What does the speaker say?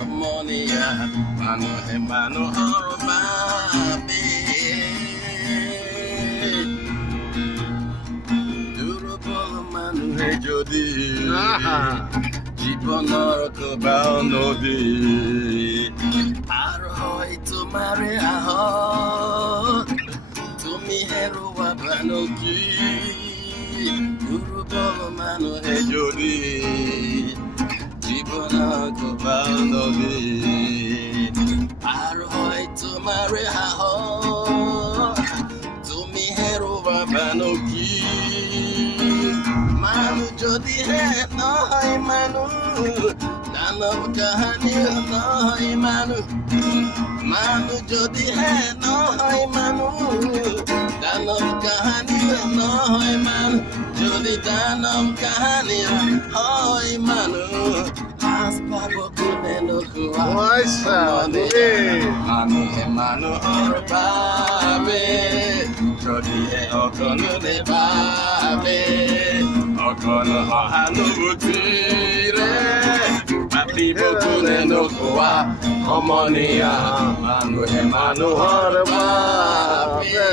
সমনীয়া মানুহে মানুহৰ বাবে দুৰ্বল মানুহে যদি জীৱনৰ কোবাও নদী পাৰ হয় তোমাৰে আহক তুমি হেৰুৱাবানো কি দুৰ্বল মানুহে যদি জীৱনৰ কোবাও নদী পাৰ হয় তোমাৰে সাহস তুমি হেৰুৱাবানো কি মানুহ যদিহে নহয় মানুহ দানৱ কাহানী নহয় মানুহ যদিহে নহয় মানুহ দানৱ কাহানী নহয় মানুহ যদি দানৱ কাহানী হয় মানুহ আজ পাব কোনে নোখোৱা মানুহে মানুহৰ বাবে যদিহে অকণো নেভাবে অকণো সহানুভূতিৰে পাতিব কোনে নোকোৱা সমনীয়া মানুহে মানুহৰ বাবে